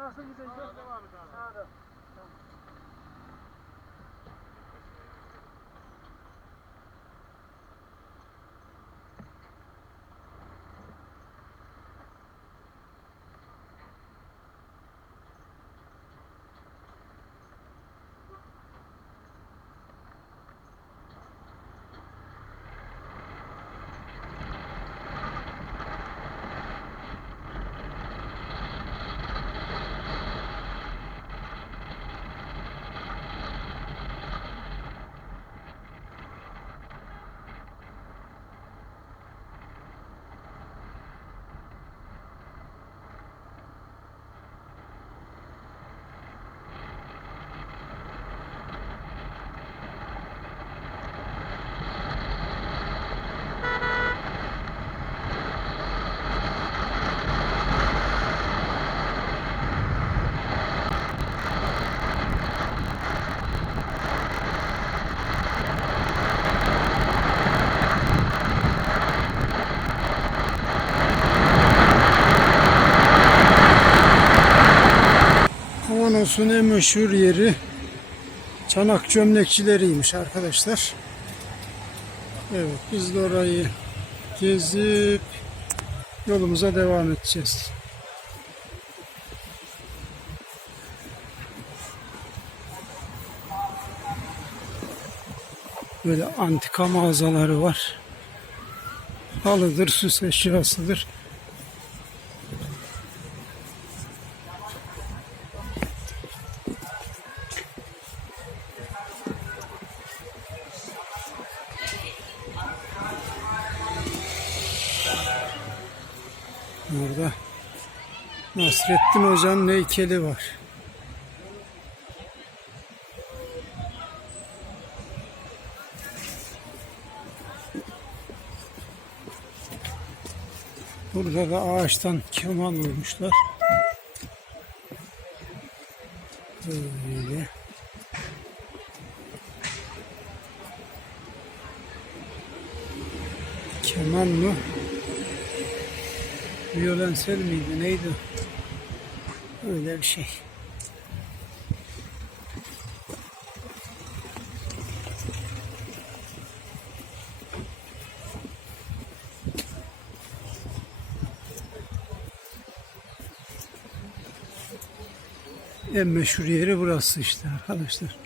nasıl gideceğiz? Devam et abi. Avanos'un en meşhur yeri çanak çömlekçileriymiş arkadaşlar. Evet biz de orayı gezip yolumuza devam edeceğiz. Böyle antika mağazaları var. Halıdır, süs eşyasıdır. Nasrettin Hoca'nın heykeli var. Burada da ağaçtan keman vurmuşlar. Böyle. Keman mı? Violensel miydi neydi? Öyle bir şey. En meşhur yeri burası işte arkadaşlar.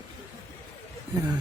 Yani.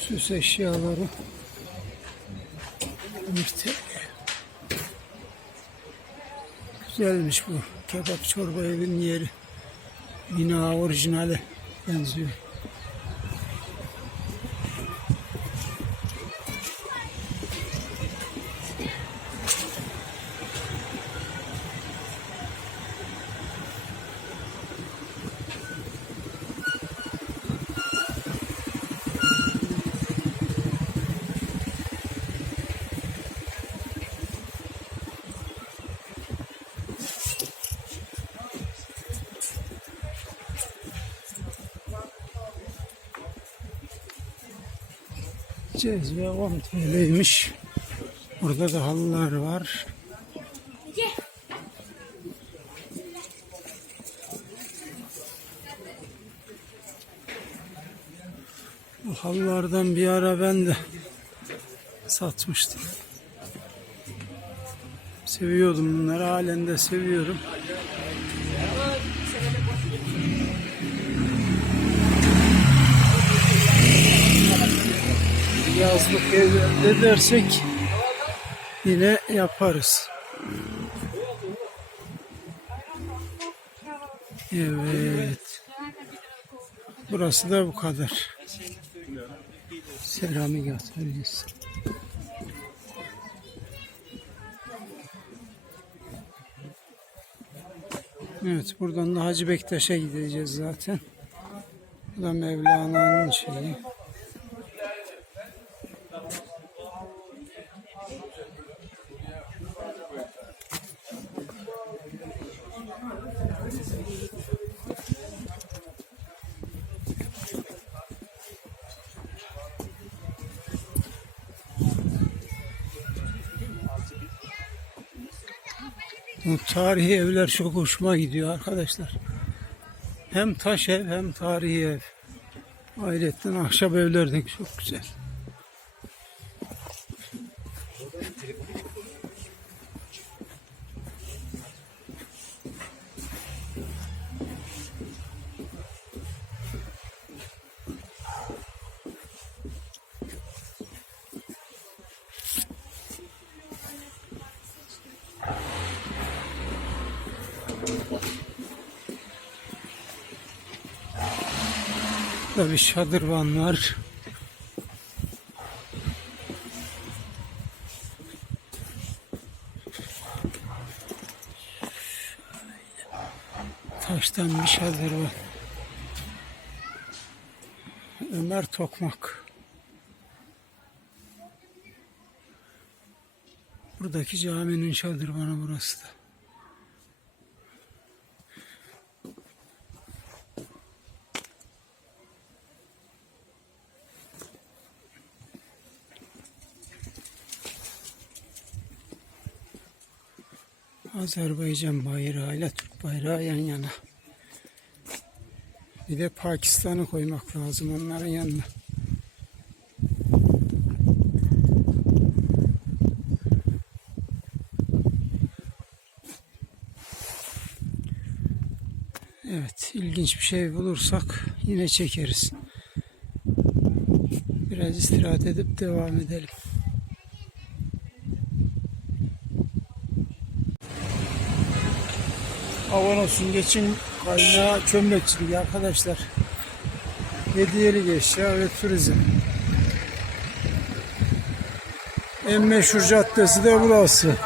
Süs eşyaları. Mirte. Güzelmiş bu. Kebap çorba evinin yeri. Bina orijinale benziyor. Cezve 10 TL'ymiş. Burada da halılar var. Bu halılardan bir ara ben de satmıştım. Seviyordum bunları. Halen de seviyorum. Yazlık evlerde dersek yine yaparız. Evet. Burası da bu kadar. Seramik atölyesi. Evet buradan da Hacı Bektaş'a gideceğiz zaten. Bu da Mevlana'nın şeyi. Tarihi evler çok hoşuma gidiyor arkadaşlar. Hem taş ev hem tarihi ev. Ayrıca ahşap evler de çok güzel. Burada bir şadırvan var. Taştan bir şadırvan. Ömer Tokmak. Buradaki caminin şadırvanı burası da. Azerbaycan bayrağıyla Türk bayrağı yan yana. Bir de Pakistan'ı koymak lazım onların yanına. Evet, ilginç bir şey bulursak yine çekeriz. Biraz istirahat edip devam edelim. Avanos'un geçim kaynağı çömlekçilik arkadaşlar. Hediyelik eşya ve turizm. En meşhur caddesi de burası.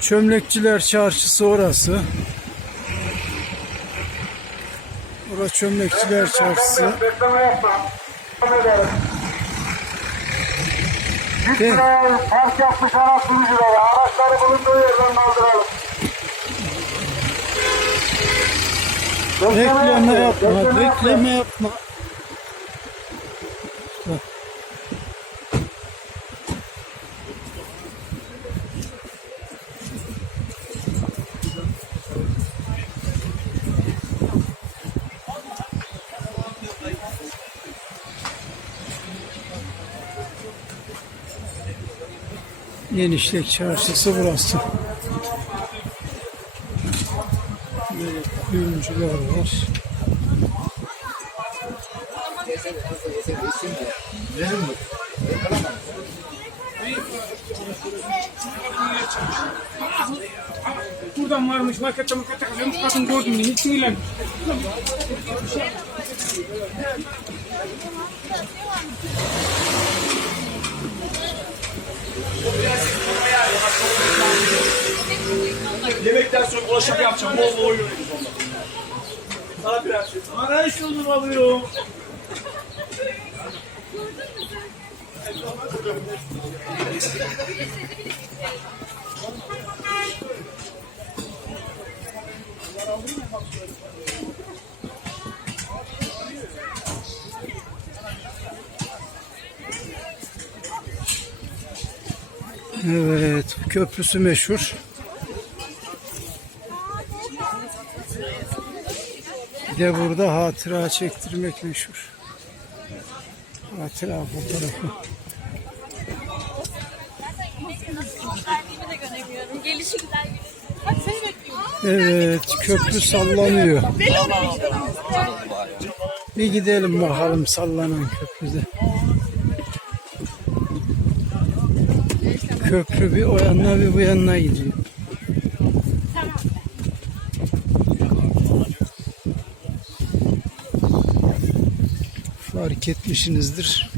Çömlekçiler çarşısı orası. Burası Çömlekçiler çarşısı. Ve Park yapmış araç sürücüleri. Araçları bulunduğu yerden kaldıralım. Bekleme yapma, bekleme yapma. Bak. Yeniştek çarşısı burası. Böyle kuyumcular var. Buradan varmış markette markette kalıyormuş. Bakın gördüm. Hiç sinirlenmiş. Yemekten sonra bulaşık yapacağım. Bol bol oyun oynayacağım Sana prenses. Ana şunu alıyorum. Evet, köprüsü meşhur. Bir de burada hatıra çektirmek meşhur. Hatıra fotoğrafı. Gelişi güzel. Evet, köprü sallanıyor. Bir gidelim bakalım sallanan köprüde. Köprü bir o yanına bir bu yanına gidiyor. Fark etmişsinizdir.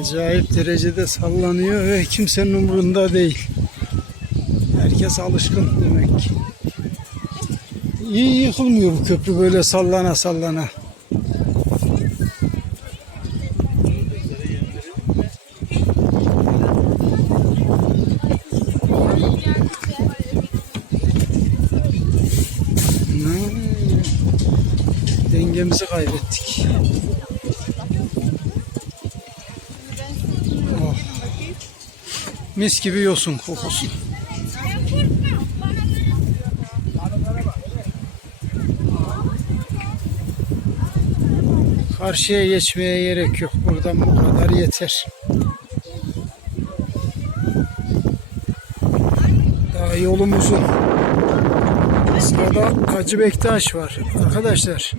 Acayip derecede sallanıyor ve kimsenin umurunda değil. Herkes alışkın demek ki. İyi yıkılmıyor bu köprü böyle sallana sallana. Dengemizi kaybettik. Mis gibi yosun kokusu. Karşıya geçmeye gerek yok. Buradan bu kadar yeter. Daha yolumuz uzun. Sırada Hacı Bektaş var. Arkadaşlar.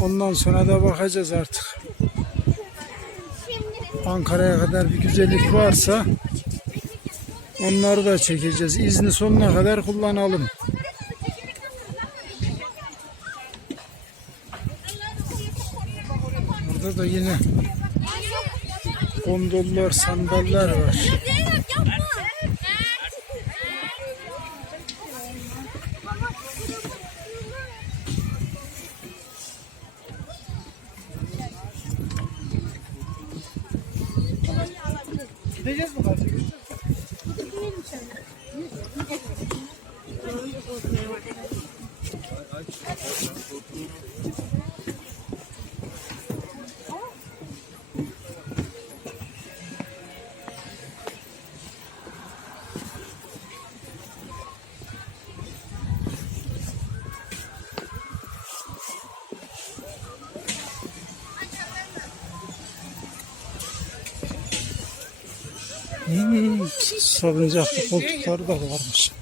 Ondan sonra da bakacağız artık. Ankara'ya kadar bir güzellik varsa onları da çekeceğiz. İzni sonuna kadar kullanalım. Burada da yine gondollar, sandallar var. Salıncaklı koltukları da varmış.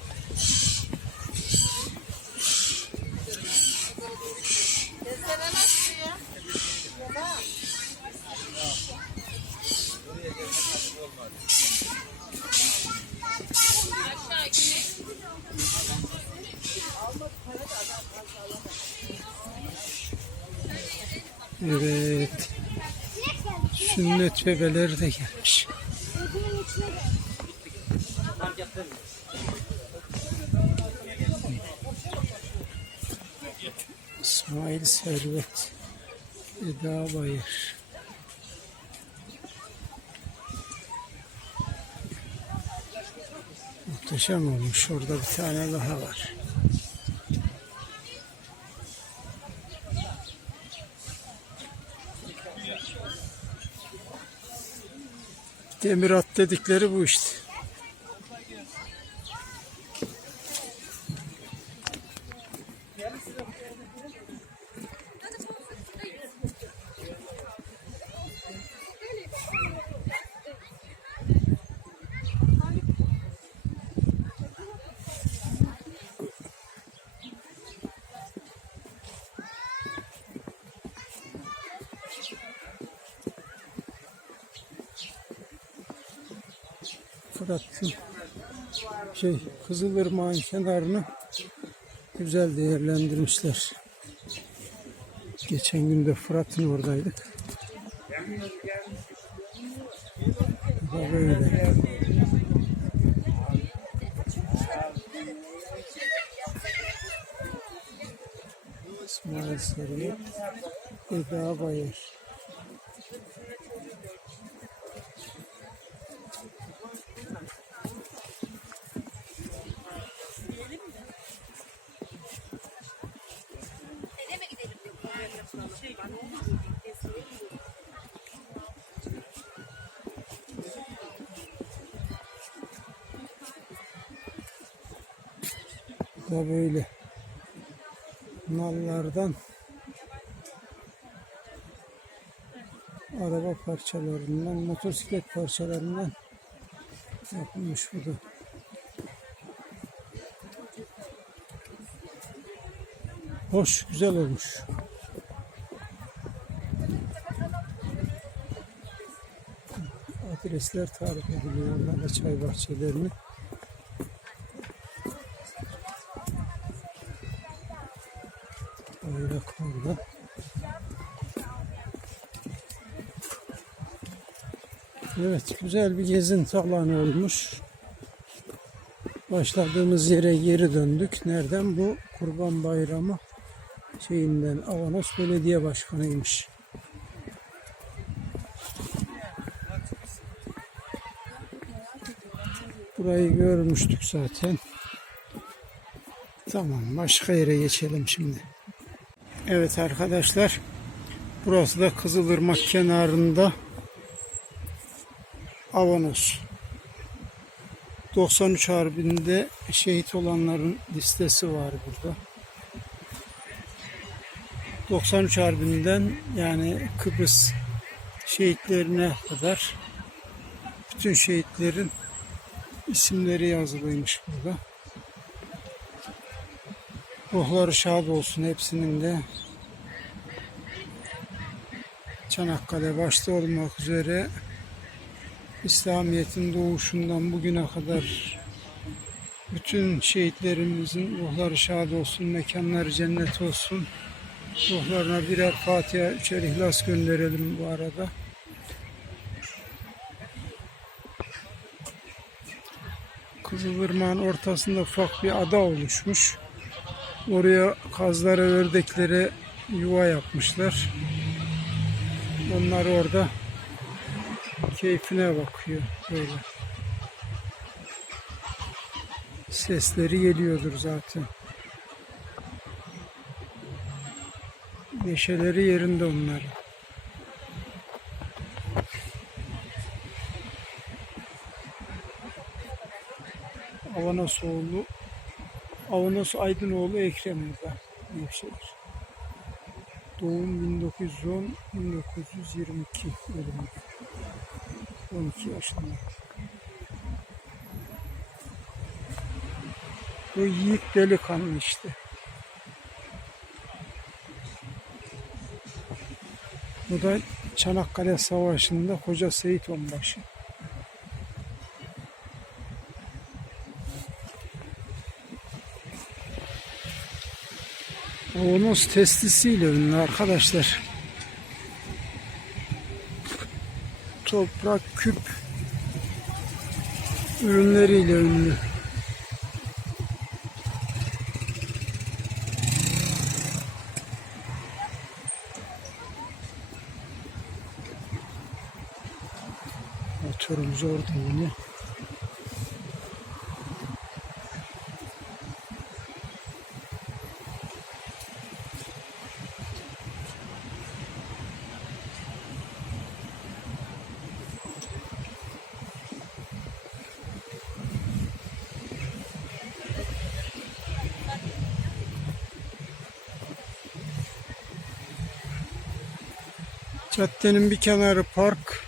Evet. Sünnet bebeleri de gelmiş. İsmail Servet, Eda Bayır. Muhteşem olmuş. Orada bir tane daha var. Demir at dedikleri bu işte. Fırat'ın şey Kızılırmak'ın kenarını güzel değerlendirmişler. Geçen gün de Fırat'ın oradaydık. Da böyle. İsmail Sarıyer, Eda Bayır. Da böyle nallardan araba parçalarından, motosiklet parçalarından yapılmış bu da. Hoş, güzel olmuş. Adresler tarif ediliyor. Da çay bahçelerini. Bayrak orada. Evet güzel bir gezinti alanı olmuş. Başladığımız yere geri döndük. Nereden? Bu Kurban Bayramı şeyinden Avanos Belediye Başkanıymış. Burayı görmüştük zaten. Tamam başka yere geçelim şimdi. Evet arkadaşlar. Burası da Kızılırmak kenarında Avanos. 93 Harbi'nde şehit olanların listesi var burada. 93 Harbi'nden yani Kıbrıs şehitlerine kadar bütün şehitlerin isimleri yazılıymış burada. Ruhları şad olsun hepsinin de. Çanakkale başta olmak üzere İslamiyet'in doğuşundan bugüne kadar bütün şehitlerimizin ruhları şad olsun, mekanları cennet olsun. Ruhlarına birer Fatiha, üçer İhlas gönderelim bu arada. Kızılırmak'ın ortasında ufak bir ada oluşmuş. Oraya kazlara, ördeklere yuva yapmışlar. Onlar orada keyfine bakıyor böyle. Sesleri geliyordur zaten. Neşeleri yerinde onların. Avanosoğlu Avanos Aydınoğlu Ekrem burada Nevşehir. Doğum 1910 1922 ölümü. 12 yaşında. Bu yiğit delikanlı işte. Bu da Çanakkale Savaşı'nda Koca Seyit Onbaşı. Onos testisiyle ünlü arkadaşlar. Toprak, küp ürünleriyle ünlü. Motorumuz orada yine. Caddenin bir kenarı park.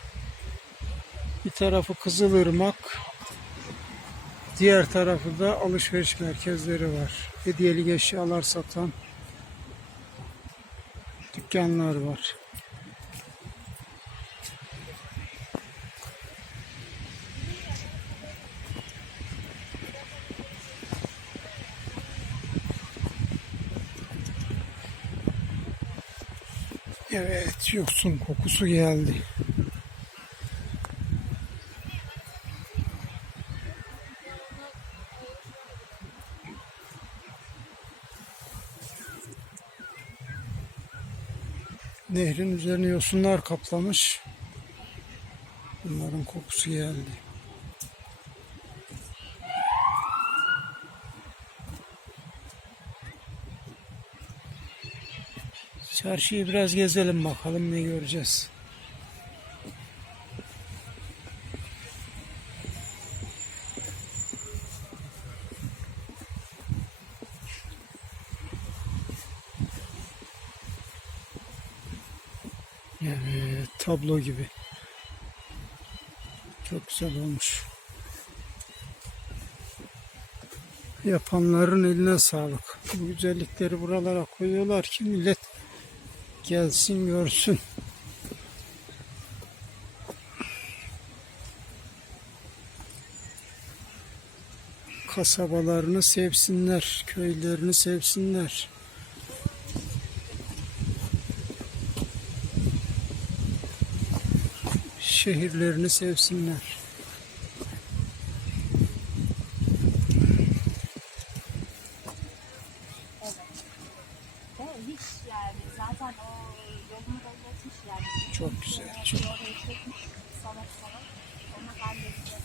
Bir tarafı Kızılırmak. Diğer tarafı da alışveriş merkezleri var. Hediyelik eşyalar satan dükkanlar var. Evet, yosun kokusu geldi. Nehrin üzerine yosunlar kaplamış. Bunların kokusu geldi. Çarşıyı biraz gezelim bakalım ne göreceğiz. Evet, tablo gibi. Çok güzel olmuş. Yapanların eline sağlık. Bu güzellikleri buralara koyuyorlar ki millet gelsin görsün. Kasabalarını sevsinler, köylerini sevsinler. şehirlerini sevsinler. Ve hiç yani zaten o yolunu belli etmiş yani. Çok güzel, çok. Orayı çekmiş salak salak. Onu halledeceğiz.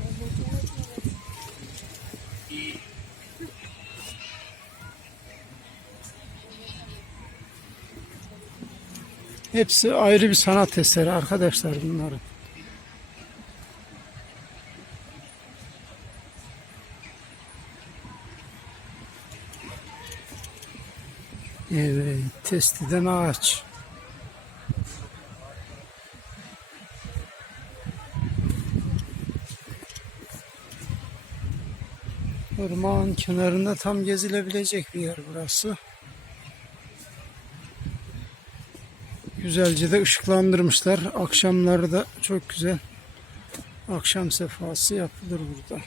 Evet, evet, evet. Hepsi ayrı bir sanat eseri arkadaşlar bunların. Evet, testiden ağaç. Irmağın kenarında tam gezilebilecek bir yer burası. Güzelce de ışıklandırmışlar. Akşamları da çok güzel. Akşam sefası yapılır burada.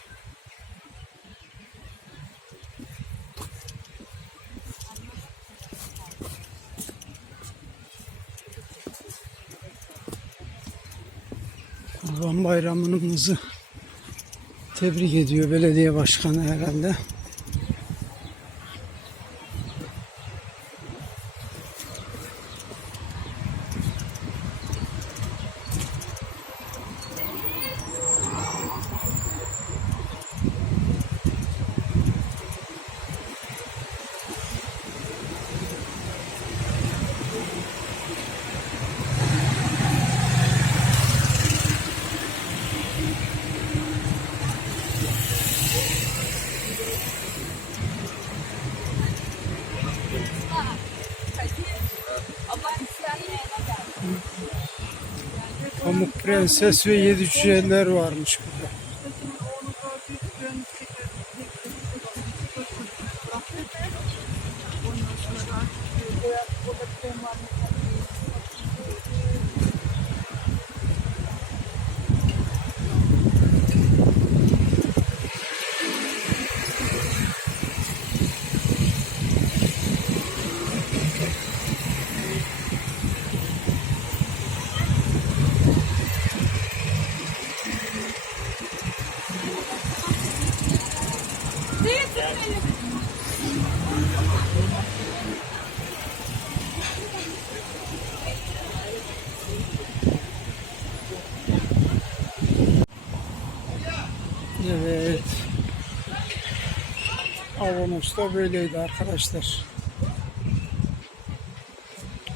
Kurban Bayramı'nımızı tebrik ediyor belediye başkanı herhalde. Prenses ve Yedi Cüceler varmış burada. Evet. Avanos'ta böyleydi arkadaşlar.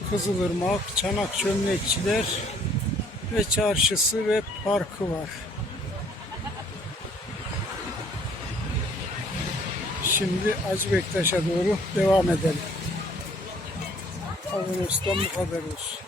Kızılırmak, Çanak Çömlekçiler ve çarşısı ve parkı var. Şimdi Hacı Bektaş'a doğru devam edelim. Avanos'tan bu kadar olsun.